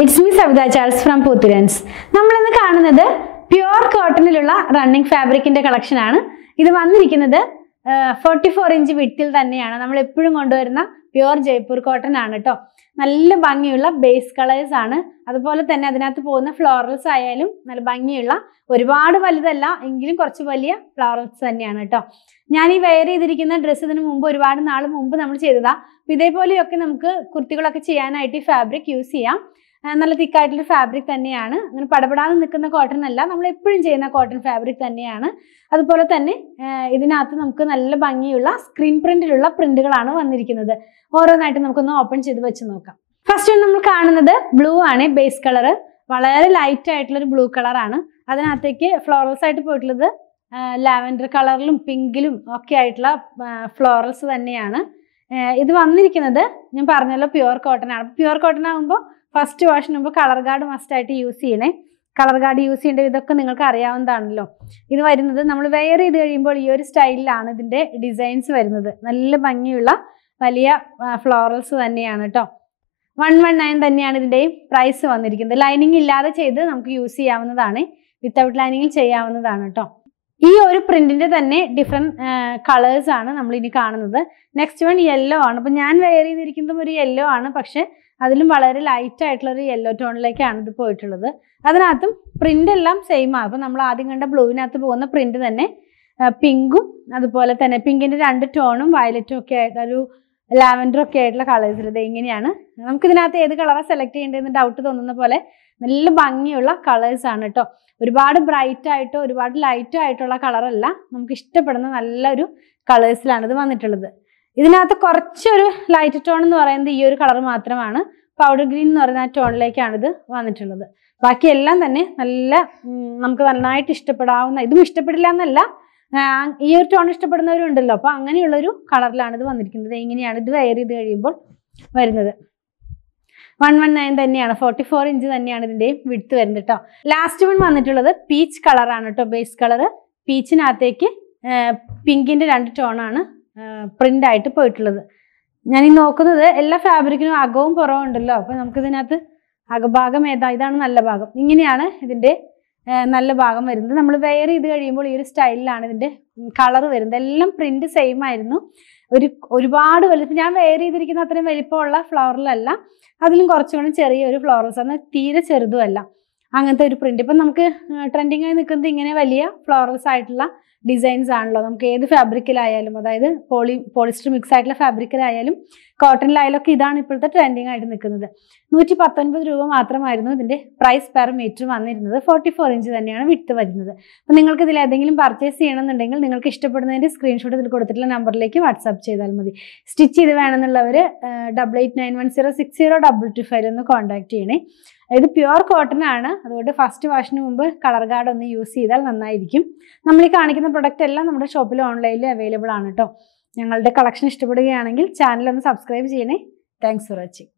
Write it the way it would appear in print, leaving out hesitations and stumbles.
It's me Savitha Charles from Puthurans. നമ്മൾ ഇന്ന് കാണുന്നത് പ്യുവർ കോട്ടണിലുള്ള റണ്ണിംഗ് ഫാബ്രിക്കിന്റെ കളക്ഷൻ ആണ്. ഇത് വന്നിരിക്കുന്നത് 44 ഇഞ്ച് വിഡ്ത്തിൽ തന്നെയാണ്. നമ്മൾ എപ്പോഴും കൊണ്ടുവരുന്ന പ്യുവർ ജയ്പൂർ കോട്ടൺ ആണ് കേട്ടോ. നല്ല ഭംഗിയുള്ള ബേസ് കളേഴ്സ് ആണ്. അതുപോലെ തന്നെ അതിനകത്ത് പോകുന്ന ഫ്ലോറൽസ് ആയാലും നല്ല ഭംഗിയുള്ള, ഒരുപാട് വലുതല്ല എങ്കിലും കുറച്ച് വലിയ ഫ്ലോറൽസ് തന്നെയാണ് കേട്ടോ. ഞാൻ ഈ വെയർ ചെയ്തിരിക്കുന്ന ഡ്രസ്സ് ഇതിന് മുമ്പ് ഒരുപാട് നാൾ മുമ്പ് നമ്മൾ ചെയ്തതാ. അപ്പോൾ ഇതേപോലെയൊക്കെ നമുക്ക് കുർത്തികളൊക്കെ ചെയ്യാനായിട്ട് ഈ ഫാബ്രിക് യൂസ് ചെയ്യാം. നല്ല തിക്കായിട്ടുള്ള ഫാബ്രിക് തന്നെയാണ്. അങ്ങനെ പടപെടാതെ നിൽക്കുന്ന കോട്ടൺ അല്ല, നമ്മൾ എപ്പോഴും ചെയ്യുന്ന കോട്ടൺ ഫാബ്രിക് തന്നെയാണ്. അതുപോലെ തന്നെ ഇതിനകത്ത് നമുക്ക് നല്ല ഭംഗിയുള്ള സ്ക്രീൻ പ്രിന്റിലുള്ള പ്രിന്റുകളാണ് വന്നിരിക്കുന്നത്. ഓരോന്നായിട്ട് നമുക്കൊന്ന് ഓപ്പൺ ചെയ്ത് വെച്ച് നോക്കാം. ഫസ്റ്റ് നമ്മൾ കാണുന്നത് ബ്ലൂ ആണ്, ബേസ് കളർ. വളരെ ലൈറ്റ് ആയിട്ടുള്ളൊരു ബ്ലൂ കളറാണ്. അതിനകത്തേക്ക് ഫ്ലോറൽസ് ആയിട്ട് പോയിട്ടുള്ളത് ലാവൻഡർ കളറിലും പിങ്കിലും ഒക്കെ ആയിട്ടുള്ള ഫ്ലോറൽസ് തന്നെയാണ്. ഇത് വന്നിരിക്കുന്നത് ഞാൻ പറഞ്ഞല്ലോ പ്യുവർ കോട്ടൺ ആണ്. പ്യുവർ കോട്ടൺ ആകുമ്പോൾ ഫസ്റ്റ് വാഷിന് മുമ്പ് കളർ ഗാർഡ് മസ്റ്റ് ആയിട്ട് യൂസ് ചെയ്യണേ. കളർ ഗാർഡ് യൂസ് ചെയ്യേണ്ട ഇതൊക്കെ നിങ്ങൾക്ക് അറിയാവുന്നതാണല്ലോ. ഇത് വരുന്നത് നമ്മൾ വെയർ ചെയ്ത് കഴിയുമ്പോൾ ഈ ഒരു സ്റ്റൈലിലാണ് ഇതിൻ്റെ ഡിസൈൻസ് വരുന്നത്. നല്ല ഭംഗിയുള്ള വലിയ ഫ്ലോറൽസ് തന്നെയാണ് കേട്ടോ. 119 തന്നെയാണ് ഇതിൻ്റെയും പ്രൈസ് വന്നിരിക്കുന്നത്. ലൈനിങ് ഇല്ലാതെ ചെയ്ത് നമുക്ക് യൂസ് ചെയ്യാവുന്നതാണ്, വിത്തൗട്ട് ലൈനിങ്ങിൽ ചെയ്യാവുന്നതാണ് കേട്ടോ. ഈ ഒരു പ്രിന്റിന്റെ തന്നെ ഡിഫറെൻറ്റ് കളേഴ്സ് ആണ് നമ്മൾ ഇനി കാണുന്നത്. നെക്സ്റ്റ് വൺ യെല്ലോ ആണ്. അപ്പം ഞാൻ വെയർ ചെയ്തിരിക്കുന്നതും ഒരു യെല്ലോ ആണ്, പക്ഷെ അതിലും വളരെ ലൈറ്റ് ആയിട്ടുള്ളൊരു യെല്ലോ ടോണിലേക്കാണ് ഇത് പോയിട്ടുള്ളത്. അതിനകത്തും പ്രിന്റ് എല്ലാം സെയിം ആണ്. അപ്പം നമ്മൾ ആദ്യം കണ്ട ബ്ലൂവിനകത്ത് പോകുന്ന പ്രിന്റ് തന്നെ പിങ്കും അതുപോലെ തന്നെ പിങ്കിന്റെ 2 ടോണും വയലറ്റും ഒക്കെ ആയിട്ട് ഒരു ലാവൻഡറും ഒക്കെ ആയിട്ടുള്ള കളേഴ്സിൽ ഇത് എങ്ങനെയാണ് നമുക്ക് ഇതിനകത്ത് ഏത് കളറാണ് സെലക്ട് ചെയ്യേണ്ടതെന്ന് ഡൗട്ട് തോന്നുന്ന പോലെ നല്ല ഭംഗിയുള്ള കളേഴ്സ് ആണ് കേട്ടോ. ഒരുപാട് ബ്രൈറ്റ് ആയിട്ടോ ഒരുപാട് ലൈറ്റോ ആയിട്ടുള്ള കളറല്ല, നമുക്ക് ഇഷ്ടപ്പെടുന്ന നല്ലൊരു കളേഴ്സിലാണ് ഇത് വന്നിട്ടുള്ളത്. ഇതിനകത്ത് കുറച്ചൊരു ലൈറ്റ് ടോൺ എന്ന് പറയുന്നത് ഈ ഒരു കളർ മാത്രമാണ്. പൗഡർ ഗ്രീൻ എന്ന് പറയുന്ന ആ ടോണിലേക്കാണ് ഇത് വന്നിട്ടുള്ളത്. ബാക്കിയെല്ലാം തന്നെ നല്ല നമുക്ക് നന്നായിട്ട് ഇഷ്ടപ്പെടാവുന്ന, ഇതും ഇഷ്ടപ്പെടില്ല എന്നല്ല, ഈ ഒരു ടോൺ ഇഷ്ടപ്പെടുന്നവരുണ്ടല്ലോ. അപ്പോൾ അങ്ങനെയുള്ളൊരു കളറിലാണ് ഇത് വന്നിരിക്കുന്നത്. ഇങ്ങനെയാണ് ഇത് വെയർ ചെയ്ത് കഴിയുമ്പോൾ വരുന്നത്. 119 തന്നെയാണ്, 44 ഇഞ്ച് തന്നെയാണ് ഇതിൻ്റെ വിഡ്ത്ത് വരുന്നത് കേട്ടോ. ലാസ്റ്റ് വൺ വന്നിട്ടുള്ളത് പീച്ച് കളറാണ് കേട്ടോ. ബേസ് കളർ പീച്ചിനകത്തേക്ക് പിങ്കിൻ്റെ 2 ടോണാണ് പ്രിന്റ് ആയിട്ട് പോയിട്ടുള്ളത്. ഞാൻ ഈ നോക്കുന്നത് എല്ലാ ഫാബ്രിക്കിനും അകവും പുറവും ഉണ്ടല്ലോ. അപ്പോൾ നമുക്കിതിനകത്ത് അകഭാഗം ഏതാ, ഇതാണ് നല്ല ഭാഗം. ഇങ്ങനെയാണ് ഇതിൻ്റെ നല്ല ഭാഗം വരുന്നത്. നമ്മൾ വെയർ ചെയ്ത് കഴിയുമ്പോൾ ഈ ഒരു സ്റ്റൈലിലാണ് ഇതിൻ്റെ കളർ വരുന്നത്. എല്ലാം പ്രിന്റ് സെയിം ആയിരുന്നു. ഒരുപാട് വലിപ്പം, ഞാൻ വെയർ ചെയ്തിരിക്കുന്ന അത്രയും വലിപ്പമുള്ള ഫ്ലവറിലല്ല, അതിലും കുറച്ചുകൂടി ചെറിയൊരു ഫ്ലവറൽസ് ആണ്, തീരെ ചെറുതുമല്ല. അങ്ങനത്തെ ഒരു പ്രിന്റ്. ഇപ്പം നമുക്ക് ട്രെൻഡിങ് ആയി നിൽക്കുന്നത് ഇങ്ങനെ വലിയ ഫ്ലവറൽസ് ആയിട്ടുള്ള ഡിസൈൻസ് ആണല്ലോ. നമുക്ക് ഏത് ഫാബ്രിക്കിലായാലും, അതായത് പോളിസ്റ്റർ മിക്സ് ആയിട്ടുള്ള ഫാബ്രിക്കിലായാലും കോട്ടണിലായാലും ഒക്കെ ഇതാണ് ഇപ്പോഴത്തെ ട്രെൻഡിങ് ആയിട്ട് നിൽക്കുന്നത്. 119 രൂപ മാത്രമായിരുന്നു ഇതിൻ്റെ പ്രൈസ് പെർ മീറ്റർ വന്നിരുന്നത്. 44 ഇഞ്ച് തന്നെയാണ് വിഡ്ത്ത് വരുന്നത്. അപ്പം നിങ്ങൾക്ക് ഇതിൽ ഏതെങ്കിലും പർച്ചേസ് ചെയ്യണമെന്നുണ്ടെങ്കിൽ നിങ്ങൾക്ക് ഇഷ്ടപ്പെടുന്നതിൻ്റെ സ്ക്രീൻഷോട്ട് ഇതിൽ കൊടുത്തിട്ടുള്ള നമ്പറിലേക്ക് വാട്സാപ്പ് ചെയ്താൽ മതി. സ്റ്റിച്ച് ചെയ്ത് വേണമെന്നുള്ളവർ 8891060225 ഒന്ന് കോൺടാക്ട് ചെയ്യണേ. ഇത് പ്യുവർ കോട്ടൺ ആണ്, അതുകൊണ്ട് ഫസ്റ്റ് വാഷിന് മുമ്പ് കളർ ഗാർഡ് ഒന്ന് യൂസ് ചെയ്താൽ നന്നായിരിക്കും. നമ്മൾ ഈ കാണിക്കുന്ന പ്രൊഡക്റ്റ് എല്ലാം നമ്മുടെ ഷോപ്പിൽ ഓൺലൈനിൽ അവൈലബിൾ ആണ് കേട്ടോ. ഞങ്ങളുടെ കളക്ഷൻ ഇഷ്ടപ്പെടുകയാണെങ്കിൽ ചാനൽ ഒന്ന് സബ്സ്ക്രൈബ് ചെയ്യണേ. Thanks for watching.